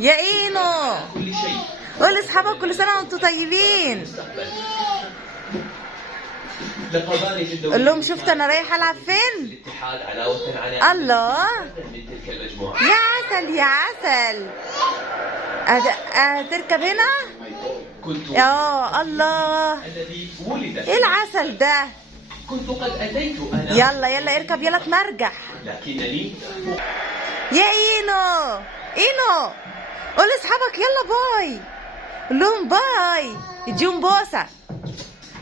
يا اينو قول لاصحابك كل سنه وانتم طيبين. قول لهم شفت انا رايحه العب فين. الله يا عسل يا عسل. هتركب هنا. يا الله ايه العسل ده. كنت قد أتيت أنا. يلا يلا اركب يلا تمرجح. لكنني يا اينو اينو قول لاصحابك يلا باي. قول لهم باي اديهم بوسه.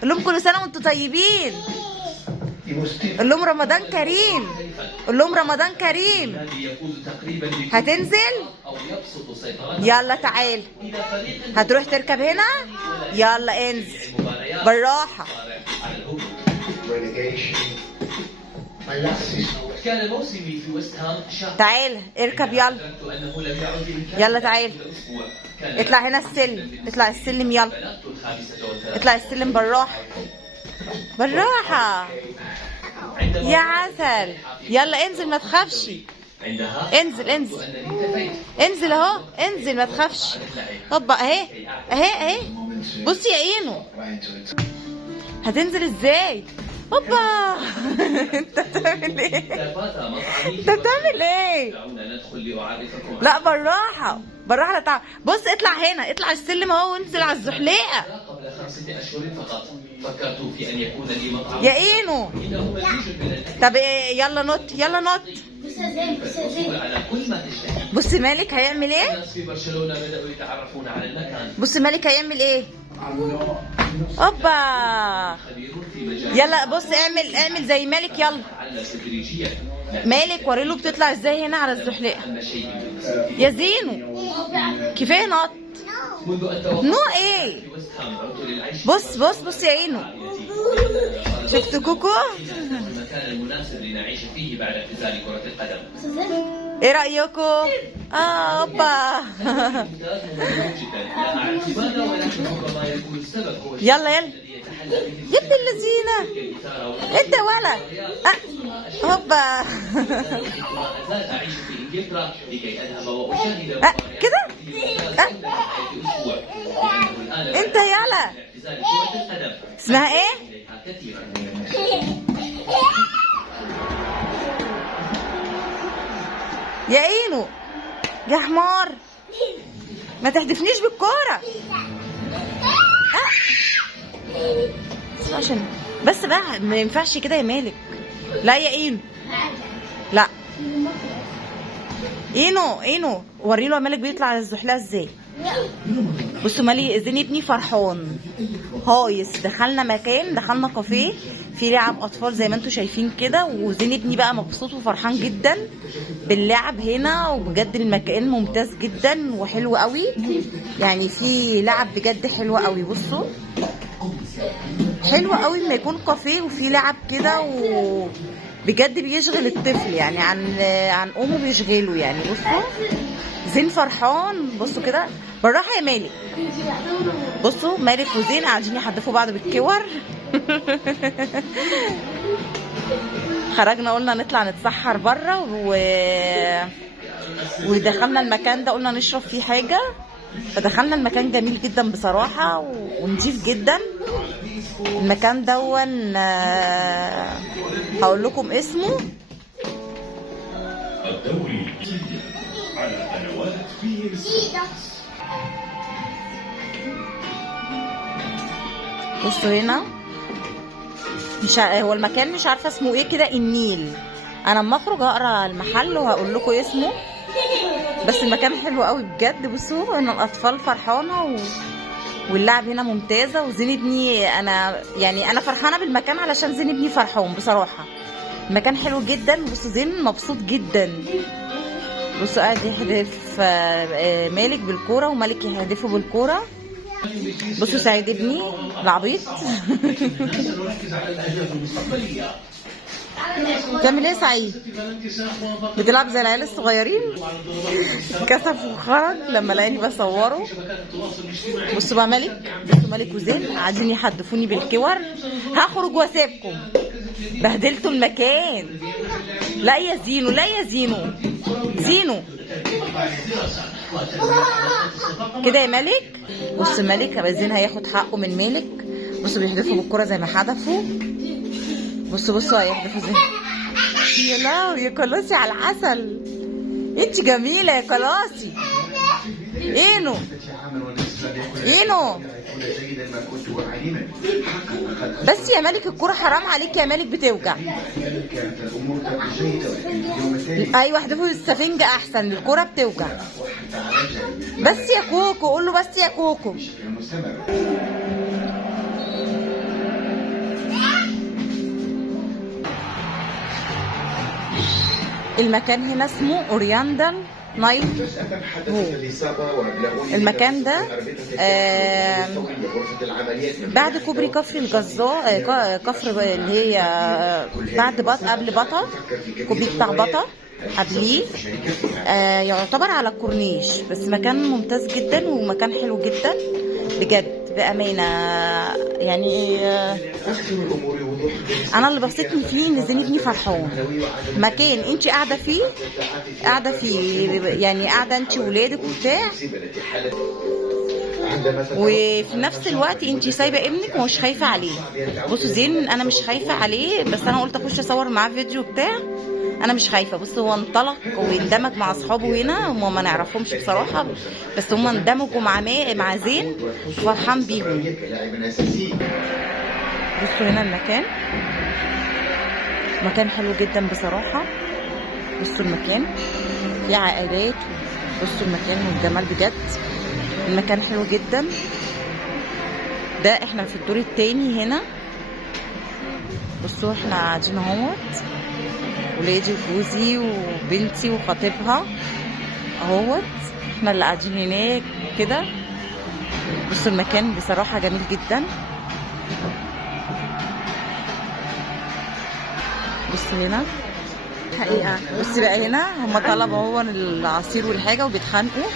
قول لهم كل سنه وانتم طيبين. قول لهم رمضان كريم. قول لهم رمضان كريم. هتنزل يلا تعال. هتروح تركب هنا يلا انزل بالراحه. كان موسمي في ويست هام شهر. تعال اركب يلا. يلا تعال اطلع هنا السلم. اطلع السلم يلا. اطلع السلم بالراحه بالراحه يا عسل. يلا انزل ما تخافش. انزل انزل انزل اهو. انزل ما تخافش. هوبا اهي اهي اهي. بصي يا اينو هتنزل ازاي. هوبا انت بتعمل ايه. انت بتعمل ايه. لا بالراحه بالراحه. لا تعب. بص اطلع هنا. اطلع السلم اهو وانزل على الزحليقه. قبل 5 أشهر فقط فكرت في أن يكون لي مطعم. يا اينو طب يلا نط يلا نط. على كل ما تشتهي. بص مالك هيعمل ايه. الناس في برشلونة بدأوا يتعرفون على المكان. بص مالك هيعمل ايه. اوبا خبير في مجال. يلا بص اعمل زي مالك يلا. تدريجيا. مالك وريله بتطلع ازاي هنا على الزحليقه. يا زينو كفايه نط. منذ أن نو ايه. بص بص بص يا اينو شفت كوكو. المكان المناسب لنعيش فيه بعد اعتزال كرة القدم. ايه رايكم. اوبا يلا يلا يا ابن اللذينه. انت ولا هوبا أعيش في إنجلترا لكي أذهب وأشاهد كده. انت يلا اسمها ايه. يا اينو يا حمار ما تحدفنيش بالكوره. عشان بس بقى ما ينفعش كده يا مالك. لا يا اينو لا اينو وريله يا مالك بيطلع على الزحلقه ازاي. بصوا مالي زين ابني فرحان هايص. دخلنا كافيه في لعب اطفال زي ما انتم شايفين كده. وزين ابني بقى مبسوط وفرحان جدا باللعب هنا. وبجد المكان ممتاز جدا وحلو قوي. يعني في لعب بجد حلوه قوي. بصوا حلو قوي لما يكون كافيه وفي لعب كده. وبجد بيشغل الطفل يعني عن امه بيشغله يعني. بصوا زين فرحان. بصوا كده بالراحه يا مالك. بصوا مالك وزين قاعدين يحدفوا بعض بالكور. خرجنا قلنا نطلع نتسحر بره ودخلنا المكان ده قلنا نشرب فيه حاجه. فدخلنا المكان جميل جدا بصراحه ونضيف جدا. المكان دون هقول لكم اسمه. الدوري على قنوات بي إم سي. بصوا هنا هو المكان مش عارفه اسمه ايه كده. النيل. انا اما اخرج هقرا المحل وهقول لكم اسمه. بس المكان حلو قوي بجد. بصوا هنا الاطفال فرحانه واللعب هنا ممتازه. وزين ابني انا فرحانه بالمكان علشان زين ابني فرحان بصراحه. المكان حلو جدا. بصوا زين مبسوط جدا. بصوا قاعد يحدف مالك بالكوره ومالك يحدفه بالكوره. بصوا سعيد ابني العبيط. بتعمل ايه سعيد؟ بتلعب زي العيال الصغيرين. كسف وخرج لما لقاني بصوره. بصوا بقى مالك وزين قاعدين يحدفوني بالكور. هخرج واسيبكم. بهدلتوا المكان. لا يا زينو زينو كده يا ملك. بص ملك زين هياخد حقه من ملك. بصوا بيحدفوا بالكرة زي ما حدفوا. بصوا هيحدفوا زي. يا لهوي يا كلاسي على العسل، انت جميلة يا كلاسي. اينو بس يا ملك الكرة حرام عليك يا ملك، بتوجع. ايوه احدفوا السفنجة احسن، الكرة بتوجع. بس يا كوكو، قول له بس يا كوكو. المكان هنا اسمه اوريندال نايت هو. المكان ده بعد كوبري كفر الجزار، كفر اللي هي بعد قبل بطا، كوبري بتاع بطا قبليه. يعتبر على الكورنيش، بس مكان ممتاز جدا ومكان حلو جدا بجد بأمانة. يعني انا اللي بسطني فيه ان زينتني فرحان. مكان انت قاعده فيه يعني قاعده انت وولادك وبتاع، وفي نفس الوقت انت سايبه ابنك ومش خايفه عليه. بصوا زين انا مش خايفه عليه، بس انا قلت اخش اصور معاه فيديو بتاع. انا مش خايفه. بص هو انطلق واندمج مع اصحابه هنا، هم ما نعرفهمش بصراحه، بس هم اندمجوا مع زين، فرحان بيهم. بصوا هنا المكان، مكان حلو جدا بصراحه. بصوا المكان فيه عائلات. بصوا المكان والجمال بجد، المكان حلو جدا. ده احنا في الدور التاني هنا. بصوا احنا قاعدين اهوت، ولادي وجوزي وبنتي وخطيبها اهوت، احنا اللي قاعدين هناك كده. بصوا المكان بصراحه جميل جدا. بصوا هنا حقيقه. بصي بقى هنا هم طلبوا هو العصير والحاجه وبيتخانقوا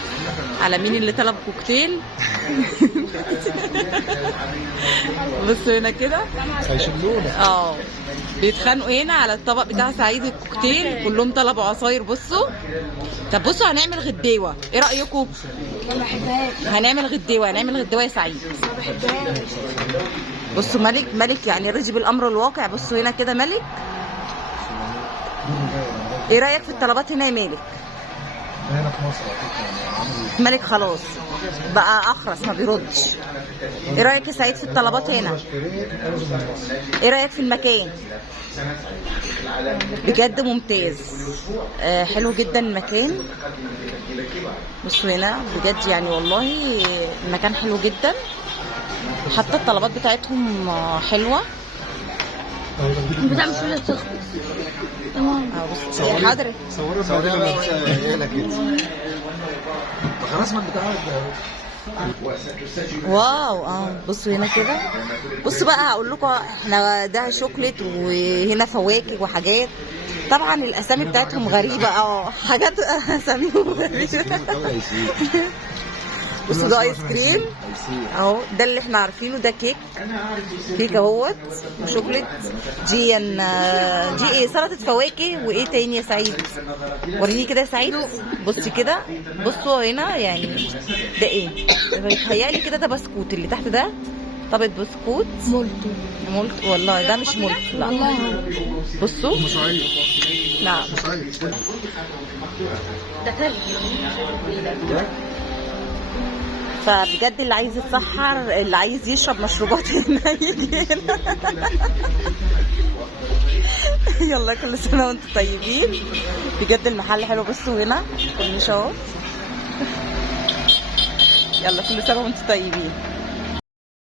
على مين اللي طلب كوكتيل. بصوا هنا كده بيتخانقوا هنا على الطبق بتاع سعيد الكوكتيل، كلهم طلبوا عصاير. بصوا طب بصوا هنعمل غداوه، ايه رايكم؟ هنعمل غداوه يا سعيد. بصوا ملك يعني رضي بالامر الواقع. بصوا هنا كده ملك، ايه رايك في الطلبات هنا يا مالك؟ هنا في مصر ملك خلاص بقى اخرس ما بيردش. ايه رايك يا سعيد في الطلبات هنا؟ ايه رايك في المكان؟ بجد ممتاز. حلو جدا المكان. بصوا هنا بجد يعني والله المكان حلو جدا، حتى الطلبات بتاعتهم حلوه. بتعمل شويه تخبط. تمام. بصي حاضر. صوروا هنا كده. خلاص ما بتاعك. واو. بصوا هنا كده. بصوا بقى هقول لكم، احنا ده شوكليت وهنا فواكه وحاجات. طبعا الاسامي بتاعتهم غريبه، حاجات اساميهم غريبه. بصوا ده ايس كريم اهو، ده اللي احنا عارفينه. ده كيك اهوت وشوكليت. دي ايه؟ سلطه فواكه. وايه تاني يا سعيد؟ وريني كده يا سعيد. بصي كده، بصوا هنا يعني ده ايه؟ بيتهيألي كده ده بسكوت اللي تحت ده، طبقة بسكوت مولتو. والله ده مش مولتو، لا بصوا لا ده كلب. فبجد اللي عايز يتسحر، اللي عايز يشرب مشروبات هنا يجي هنا. يلا كل سنه وانتم طيبين. بجد المحل حلو. بصوا هنا كورنيش اهو. يلا كل سنه وانتم طيبين.